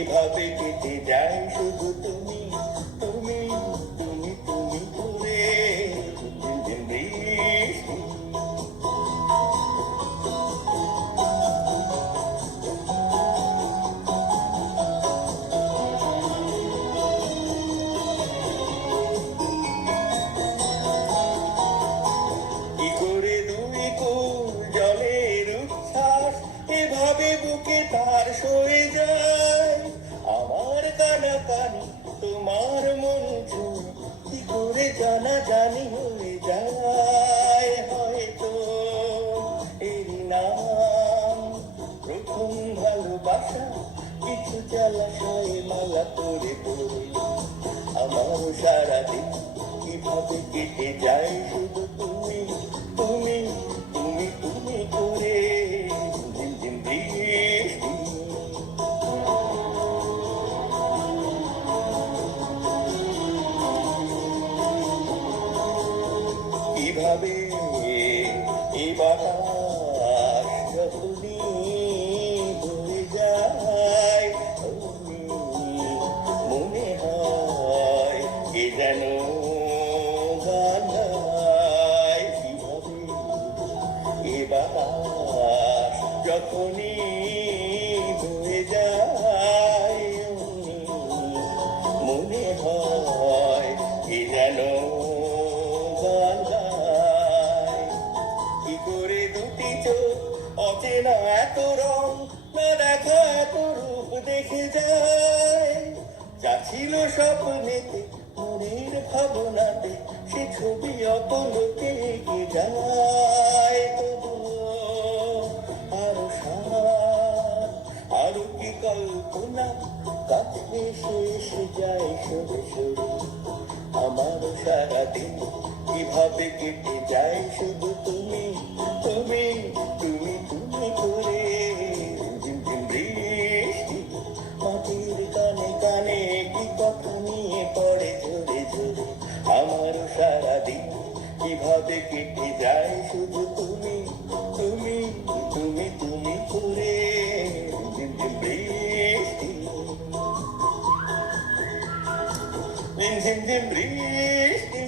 কিভাবে কেটে যায় শুধু তুমি তুমি তুমি তুমি করে ঝিমঝিম বৃষ্টি। কি করে দুই কুল জলের উচ্ছ্বাস এভাবে বুকে তার সয়ে যায়, আমার কানা কানি তোমার মন ছুঁয়ে কি করে জানা জানি হয়ে যায়। হয়তো এরই নাম প্রথম ভালোবাসা, কিছু জলাশয়ে মালা পড়ে পড়ে আমার সারাদিন কিভাবে কেটে যায় শুধু তুমি তুমি তুমি তুমি করে ঝিমঝিম বৃষ্টি। কিভাবে এ বাতাস যখনই বয়ে যায় অমনি মনে হয় কে যেন গান গায়। কিভাবে এ বাতাস যখনই বয়ে যায় অমনি মনে হয় কে যেন গান গায়। কি করে দুটি চোখ অচেনা এত রং না দেখা এত রূপ দেখে যায়, যা ছিল স্বপ্নেতে মনের ভাবনাতে সে ছবি অপলোকে এগিয়ে যায়। তবুও আরো সাত আরো কি কল্পনা কাছে এসে যায় সরে সরে আমার সারাদিন কিভাবে কেটে যায় শুধু তুমি তুমি তুমি তুমি করে ঝিমঝিম বৃষ্টি। মাটির কানে কানে কি কথা নিয়ে পড়ে ঝরে ঝরে আমার সারাদিন কিভাবে কেটে যায় শুধু তুমি তুমি তুমি তুমি করে ঝিমঝিম বৃষ্টি ঝিমঝিম বৃষ্টি।